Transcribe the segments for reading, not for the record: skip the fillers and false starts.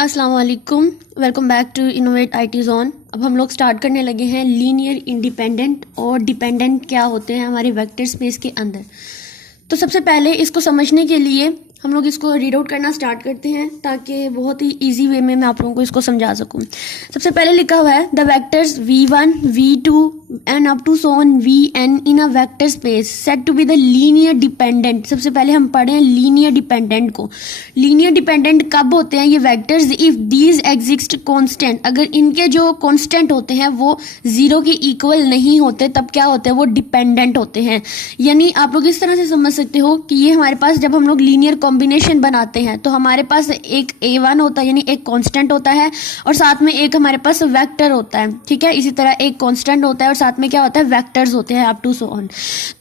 अस्सलाम वालेकुम, welcome back to Innovate IT Zone. अब हम लोग स्टार्ट करने लगे हैं लीनियर इंडिपेंडेंट और डिपेंडेंट क्या होते हैं हमारे वेक्टर स्पेस के अंदर। तो सबसे पहले इसको समझने के लिए हम लोग इसको रीड आउट करना स्टार्ट करते हैं ताकि बहुत ही इजी वे में मैं आप लोगों को इसको समझा सकूं। सबसे पहले लिखा हुआ है the vectors v1 v2 and up to so on vn in a vector space set to be the linear dependent. सबसे पहले हम पढ़े हैं लीनियर डिपेंडेंट को। लीनियर डिपेंडेंट कब होते हैं ये vectors? If these exist constant, अगर इनके जो कांस्टेंट होते हैं वो जीरो के इक्वल नहीं होते तब क्या होते हैं? वो डिपेंडेंट होते हैं। यानी आप लोग इस तरह से समझ सकते हो कि ये हमारे पास जब हम लोग लीनियर कॉम्बिनेशन बनाते हैं तो हमारे पास एक a1 होता है यानी एक कांस्टेंट होता है और साथ में एक हमारे पास वेक्टर होता है। ठीक है, इसी तरह एक कांस्टेंट होता है और साथ में क्या होता है? वेक्टर्स होते हैं अप टू सो ऑन।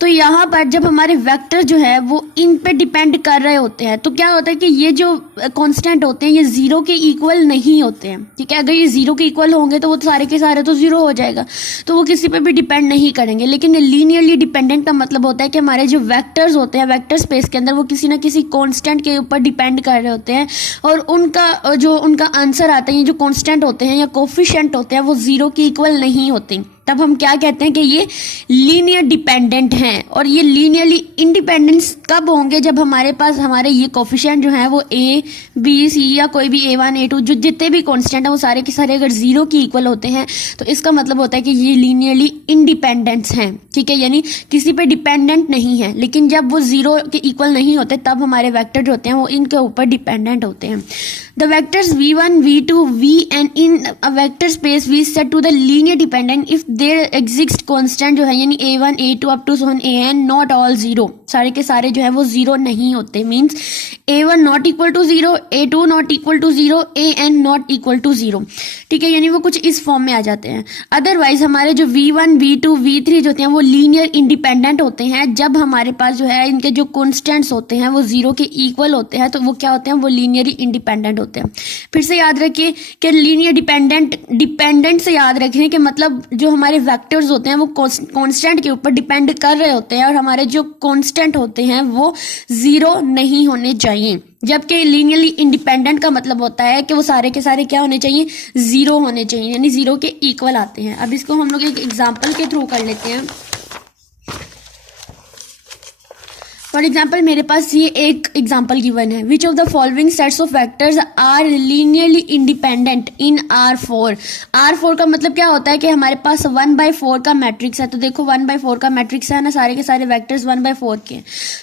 तो यहाँ पर जब हमारे वेक्टर जो है वो इन पे डिपेंड कर रहे होते हैं तो क्या होता है कि ये जो कांस्टेंट होते हैं ये जीरो के इक्वल नहीं होते हैं। ठीक है, अगर ये जीरो के इक्वल होंगे तो वो सारे के सारे तो जीरो हो जाएगा, तो वो किसी पे भी डिपेंड नहीं करेंगे। लेकिन लीनियरली डिपेंडेंट का मतलब होता है कि हमारे जो वेक्टर्स होते हैं वेक्टर स्पेस के अंदर वो किसी ना किसी कांस्टेंट के ऊपर डिपेंड कर रहे होते हैं और उनका आंसर आता है, जो कांस्टेंट होते हैं या कोफिशिएंट होते हैं वो जीरो के इक्वल नहीं होते। तब हम क्या कहते हैं कि ये लीनियर डिपेंडेंट हैं। और ये लीनियरली इंडिपेंडेंस कब होंगे? जब हमारे पास हमारे ये कोफिशिएंट जो है वो a b c या कोई भी a1 a2 जो जितने भी कांस्टेंट हैं वो सारे के सारे अगर जीरो की इक्वल होते हैं तो इसका मतलब होता है कि ये लीनियरली इंडिपेंडेंट्स हैं। ठीक है, यानी किसी पे डिपेंडेंट नहीं है। लेकिन जब वो जीरो के इक्वल नहीं होते तब हमारे वेक्टर जो होते हैं वो इनके ऊपर डिपेंडेंट होते हैं। The vectors v1, v2, vn in a vector space we set to the linear dependent if there exist constant जो है यानी a1, a2 up to so on an not all zero, सारे के सारे जो है वो जीरो नहीं होते। Means a1 not equal to zero, a2 not equal to zero, an not equal to zero. ठीक है, यानी वो कुछ इस फॉर्म में आ जाते हैं। अदरवाइज हमारे जो v1, v2, v3 जो होते हैं वो लीनियर इंडिपेंडेंट होते हैं जब हमारे पास जो है इनके जो कॉन्स्टेंट्स होते हैं वो जीरो के इक्वल होते हैं, तो वो क्या होते हैं? वो लीनियरली इंडिपेंडेंट होते हैं। फिर से याद रखिए कि लीनियर डिपेंडेंट से याद रखें कि मतलब जो हमारे वेक्टर्स होते हैं वो कांस्टेंट के ऊपर डिपेंड कर रहे होते हैं और हमारे जो कांस्टेंट होते हैं वो जीरो नहीं होने चाहिए। जबकि लीनियरली इंडिपेंडेंट का मतलब होता है कि वो सारे के सारे क्या होने चाहिए? जीरो होने चाहिए, यानी जीरो के इक्वल आते हैं। अब इसको हम लोग एक एग्जाम्पल के थ्रू कर लेते हैं। फॉर एग्जाम्पल मेरे पास ये एक एग्जाम्पल गिवन है, which of the following sets of vectors are linearly independent in R4। R4 का मतलब क्या होता है कि हमारे पास 1/4 का मैट्रिक्स है। तो देखो 1/4 का मैट्रिक्स है ना, सारे के सारे वेक्टर्स 1/4 के।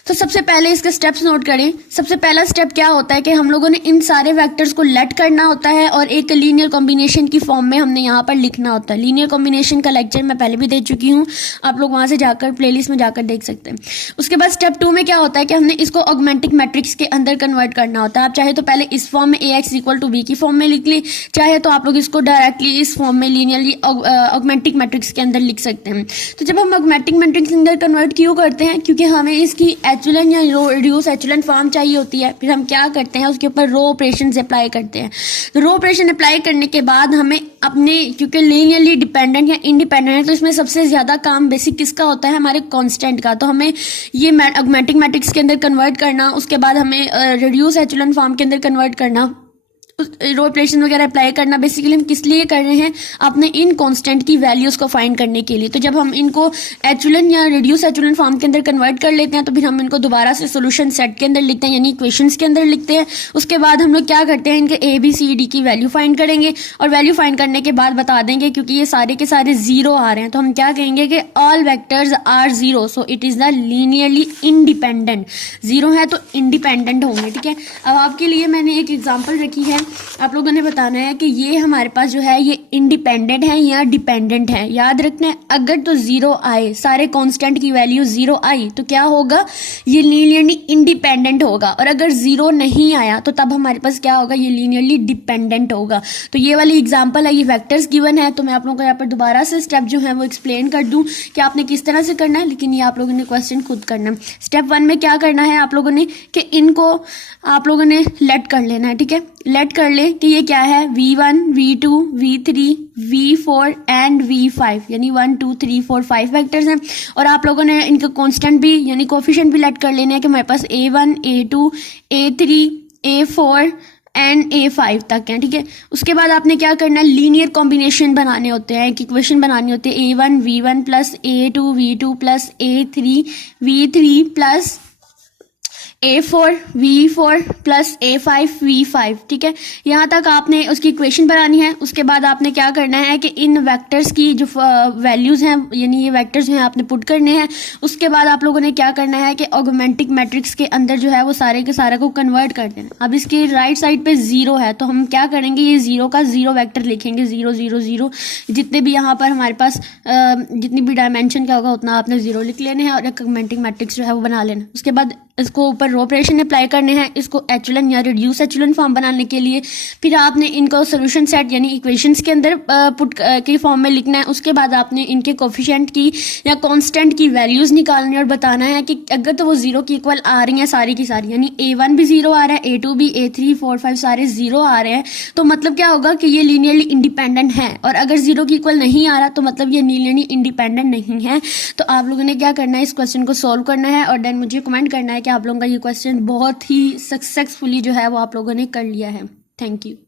तो सबसे पहले इसके स्टेप्स नोट करें। सबसे पहला स्टेप क्या होता है कि हम लोगों ने इन सारे वेक्टर्स को लेट करना होता है और एक लीनियर कॉम्बिनेशन की फॉर्म में हमने यहाँ पर लिखना होता है। लीनियर कॉम्बिनेशन का लेक्चर मैं पहले भी दे चुकी हूँ, आप लोग वहां से जाकर प्लेलिस्ट में जाकर देख सकते हैं। उसके बाद स्टेप 2 में क्या होता है कि हमने इसको ऑगमेंटिक मैट्रिक्स के अंदर कन्वर्ट करना होता है। आप चाहे तो पहले इस फॉर्म में ax इक्वल टू b की फॉर्म में लिख ले, चाहे तो आप लोग इसको डायरेक्टली इस फॉर्म में लीनियरली ऑगमेंटिक मैट्रिक्स के अंदर लिख सकते हैं। तो जब हम ऑगमेंटिक मैट्रिक्स के अंदर कन्वर्ट क्यों करते हैं? क्योंकि हमें इसकी एचुलन या रिड्यूस एचुलन फॉर्म चाहिए होती है। फिर हम क्या करते हैं? उसके ऊपर रो ऑपरेशन अप्लाई करते हैं। तो रो ऑपरेशन अप्लाई करने के बाद हमें अपने, क्योंकि लीनियरली डिपेंडेंट या इंडिपेंडेंट है तो इसमें सबसे ज्यादा काम बेसिक किसका होता है? हमारे कांस्टेंट का। तो हमें ये ऑगमेंटिक मैट्रिक्स के अंदर कन्वर्ट करना, उसके बाद हमें रिड्यूस एचुलन फॉर्म के अंदर कन्वर्ट करना, रो ऑपरेशन वगैरह अप्लाई करना। बेसिकली हम किस लिए कर रहे हैं? अपने इन कांस्टेंट की वैल्यूज को फाइंड करने के लिए। तो जब हम इनको एचुलन या रिड्यूस एचुलन फॉर्म के अंदर कन्वर्ट कर लेते हैं तो फिर हम इनको दोबारा से सॉल्यूशन सेट के अंदर लिखते हैं, यानी इक्वेशंस के अंदर लिखते हैं। उसके बाद हम लोग क्या करते हैं? इनके ए बी सी डी की वैल्यू फाइंड करेंगे और वैल्यू फाइंड करने के बाद बता देंगे, क्योंकि ये सारे के सारे जीरो आ रहे हैं तो हम क्या कहेंगे कि all vectors are zero, so it is the linearly independent. Zero है तो इंडिपेंडेंट होंगे। ठीक है, अब आपके लिए मैंने एक एग्जाम्पल रखी है, आप लोगों ने बताना है कि ये हमारे पास जो है ये इंडिपेंडेंट है या डिपेंडेंट है। याद रखना है अगर तो जीरो आए, सारे कांस्टेंट की वैल्यू जीरो आई तो क्या होगा? ये लीनियरली इंडिपेंडेंट होगा। और अगर जीरो नहीं आया तो तब हमारे पास क्या होगा? ये लीनियरली डिपेंडेंट होगा। तो ये वाली एग्जांपल है, ये वेक्टर्स गिवन है। तो मैं आप लोगों को यहाँ पर दोबारा से स्टेप जो है वो एक्सप्लेन कर दूं कि आपने किस तरह से करना है, लेकिन ये आप लोगों ने क्वेश्चन खुद करना है। स्टेप 1 में क्या करना है आप लोगों ने कि इनको आप लोगों ने लेट कर लेना है। ठीक है, लेट कर ले कि ये क्या है? v1, v2, v3, v4 and v5, यानी 1 2 3 4 5 वेक्टर्स हैं। और आप लोगों ने इनका कांस्टेंट भी यानी कोफिशिएंट भी लेट कर लेना है कि हमारे पास a1, a2, a3, a4 and A5 तक हैं, ठीक है। उसके बाद आपने क्या करना है, लीनियर कॉम्बिनेशन बनाने होते हैं, एक इक्वेशन बनानी होती है A1 V1 plus A2 V2 plus A3 V3 plus A4 V4 plus A5 V5, ठीक है। यहाँ तक आपने उसकी इक्वेशन बनानी है। उसके बाद आपने क्या करना है कि इन वेक्टर्स की जो वैल्यूज़ हैं, यानी ये वेक्टर्स हैं, आपने पुट करने हैं। उसके बाद आप लोगों ने क्या करना है कि ऑगमेंटिक मैट्रिक्स के अंदर जो है वो सारे के सारे को कन्वर्ट कर देना। अब इसकी राइट साइड पे ज़ीरो है तो हम क्या करेंगे, ये ज़ीरो का ज़ीरो वेक्टर लिखेंगे, 0 0 0। जितने भी यहाँ पर हमारे पास जितनी भी डायमेंशन का होगा उतना आपने ज़ीरो लिख लेने हैं और एक ऑगमेंटिक मैट्रिक्स जो है वो बना लेना। उसके बाद इसको ऊपर रो ऑपरेशन अप्लाई करने हैं, इसको एचुलन या रिड्यूस एचुलन फॉर्म बनाने के लिए। फिर आपने इनको सोल्यूशन सेट यानी इक्वेशंस के अंदर पुट के फॉर्म में लिखना है। उसके बाद आपने इनके कोफिशिएंट की या कांस्टेंट की वैल्यूज़ निकालनी और बताना है कि अगर तो वो जीरो की इक्वल आ रही हैं सारी की सारी, यानी A1 भी जीरो आ रहा है, A2 भी, A3 4 5 सारे जीरो आ रहे हैं, तो मतलब क्या होगा कि ये लीनियरली इंडिपेंडेंट है। और अगर जीरो की इक्वल नहीं आ रहा तो मतलब ये लीनियरली इंडिपेंडेंट नहीं है। तो आप लोगों ने क्या करना है, इस क्वेश्चन को सॉल्व करना है और देन मुझे कमेंट करना है कि आप लोगों का ये क्वेश्चन बहुत ही सक्सेसफुली जो है वो आप लोगों ने कर लिया है। Thank you.